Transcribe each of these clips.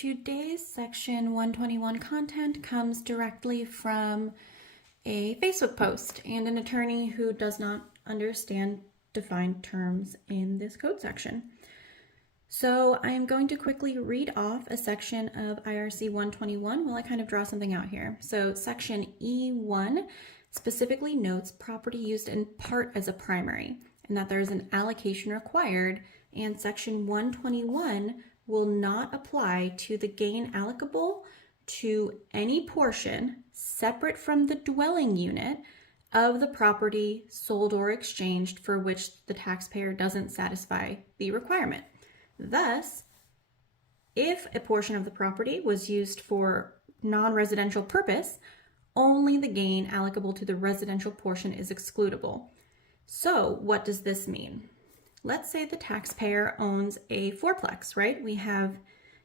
today's Section 121 content comes directly from a Facebook post and an attorney who does not understand defined terms in this code section. So I'm going to quickly read off a section of IRC 121 while I kind of draw something out here. So Section E1 specifically notes property used in part as a primary and that there is an allocation required, and Section 121 will not apply to the gain allocable to any portion separate from the dwelling unit of the property sold or exchanged for which the taxpayer doesn't satisfy the requirement. Thus, if a portion of the property was used for non-residential purpose, only the gain allocable to the residential portion is excludable. So what does this mean? Let's say the taxpayer owns a fourplex, right? We have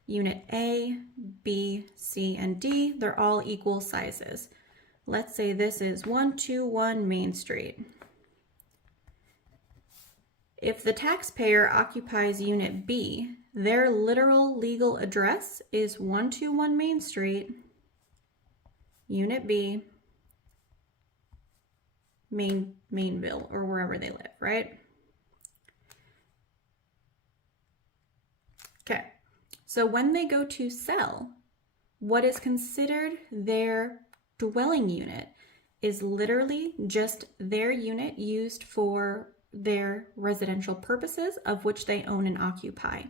unit A, B, C, and D. They're all equal sizes. Let's say this is 121 Main Street. If the taxpayer occupies unit B, their literal legal address is 121 Main Street, unit B, Mainville, or wherever they live, right? Okay, so when they go to sell, what is considered their dwelling unit is literally just their unit used for their residential purposes of which they own and occupy.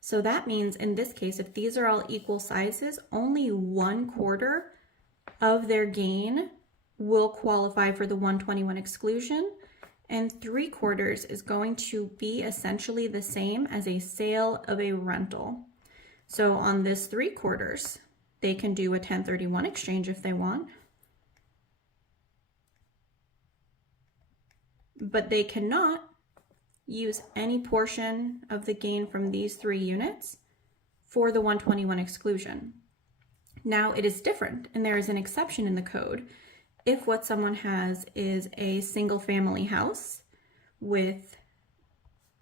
So that means in this case, if these are all equal sizes, only 1/4 of their gain will qualify for the 121 exclusion, and 3/4 is going to be essentially the same as a sale of a rental. So on this 3/4, they can do a 1031 exchange if they want, but they cannot use any portion of the gain from these 3 units for the 121 exclusion. Now it is different, and there is an exception in the code if what someone has is a single family house with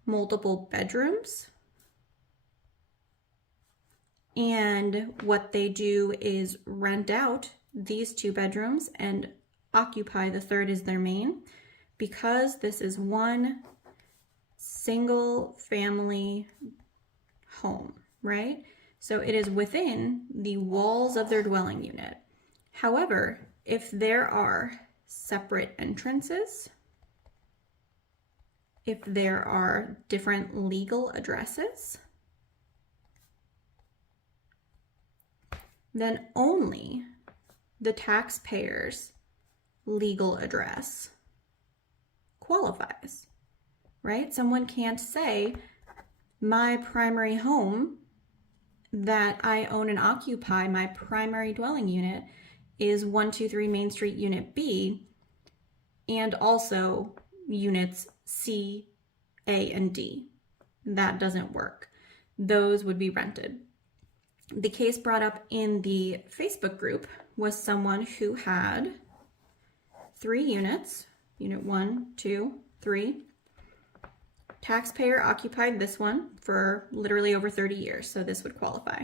multiple bedrooms, and what they do is rent out these 2 bedrooms and occupy the 3rd as their main. Because this is one single family home, right? So it is within the walls of their dwelling unit. However, if there are separate entrances, if there are different legal addresses, then only the taxpayer's legal address qualifies, right? Someone can't say my primary home that I own and occupy, my primary dwelling unit is 123 Main Street Unit B, and also units C, A, and D. That doesn't work. Those would be rented. The case brought up in the Facebook group was someone who had 3 units, unit 1, 2, 3. Taxpayer occupied this one for literally over 30 years, so this would qualify.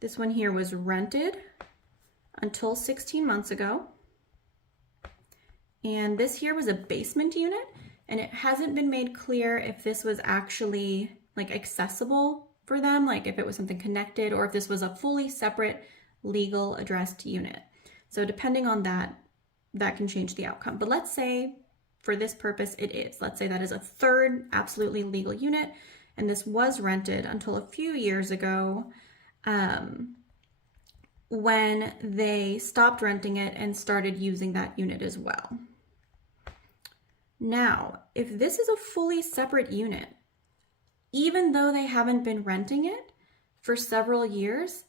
This one here was rented until 16 months ago. And this here was a basement unit, and it hasn't been made clear if this was actually like accessible for them, like if it was something connected, or if this was a fully separate legal addressed unit. So depending on that, that can change the outcome. But let's say for this purpose it is. Let's say that is a 3rd absolutely legal unit, and this was rented until a few years ago when they stopped renting it and started using that unit as well. Now, if this is a fully separate unit, even though they haven't been renting it for several years,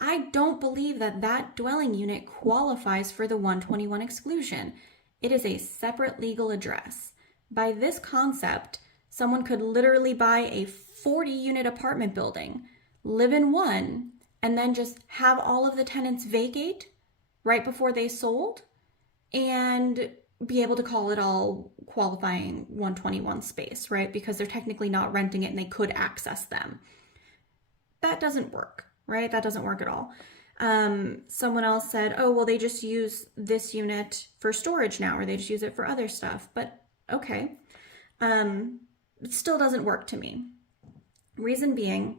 I don't believe that that dwelling unit qualifies for the 121 exclusion. It is a separate legal address. By this concept, someone could literally buy a 40-unit apartment building, live in one, and then just have all of the tenants vacate right before they sold and be able to call it all qualifying 121 space, right? Because they're technically not renting it and they could access them. That doesn't work. right? That doesn't work at all. Someone else said, oh, well, they just use this unit for storage now, or they just use it for other stuff. But okay, it still doesn't work to me. Reason being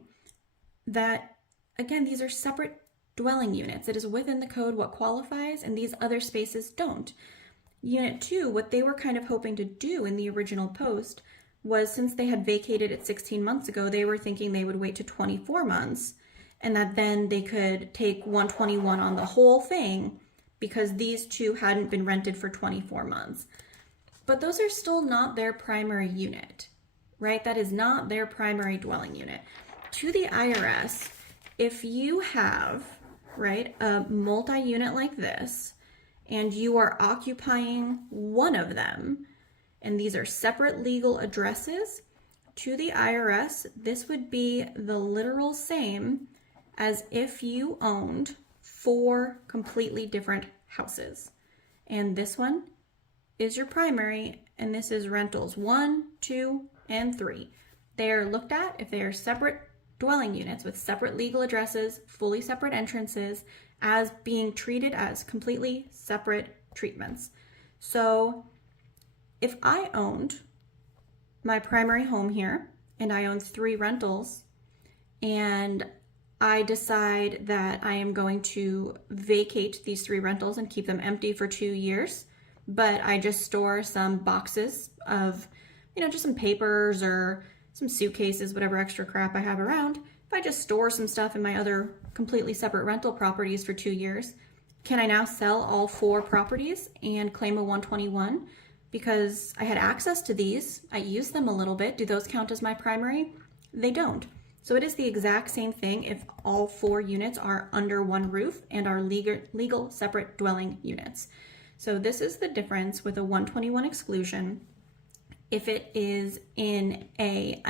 that, again, these are separate dwelling units. It is within the code what qualifies, and these other spaces don't. Unit 2, what they were kind of hoping to do in the original post was, since they had vacated it 16 months ago, they were thinking they would wait to 24 months and that then they could take 121 on the whole thing because these two hadn't been rented for 24 months. But those are still not their primary unit, right? That is not their primary dwelling unit. To the IRS, if you have, right, a multi-unit like this, and you are occupying one of them, and these are separate legal addresses, to the IRS, this would be the literal same as if you owned 4 completely different houses. And this one is your primary, and this is rentals 1, 2, and 3. They are looked at if they are separate dwelling units with separate legal addresses, fully separate entrances, as being treated as completely separate treatments. So if I owned my primary home here and I own 3 rentals, and I decide that I am going to vacate these 3 rentals and keep them empty for 2 years, but I just store some boxes of, just some papers or some suitcases, whatever extra crap I have around. If I just store some stuff in my other completely separate rental properties for 2 years, can I now sell all 4 properties and claim a 121? Because I had access to these, I used them a little bit. Do those count as my primary? They don't. So it is the exact same thing if all 4 units are under one roof and are legal separate dwelling units. So this is the difference with a 121 exclusion if it is in a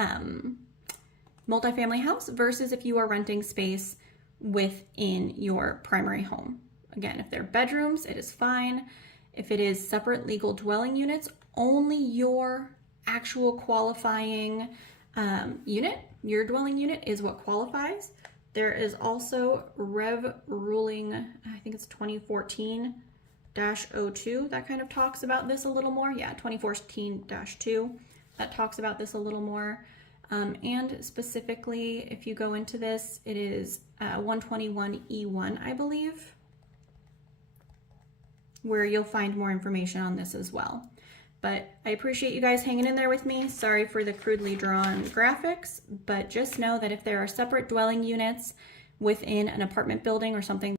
multifamily house versus if you are renting space within your primary home. Again, if they're bedrooms, it is fine. If it is separate legal dwelling units, only your actual qualifying unit, your dwelling unit, is what qualifies. There is also Rev Ruling, I think it's 2014-02, that kind of talks about this a little more. Yeah, 2014-2, that talks about this a little more. And specifically, if you go into this, it is 121E1, I believe, where you'll find more information on this as well. But I appreciate you guys hanging in there with me. Sorry for the crudely drawn graphics, but just know that if there are separate dwelling units within an apartment building or something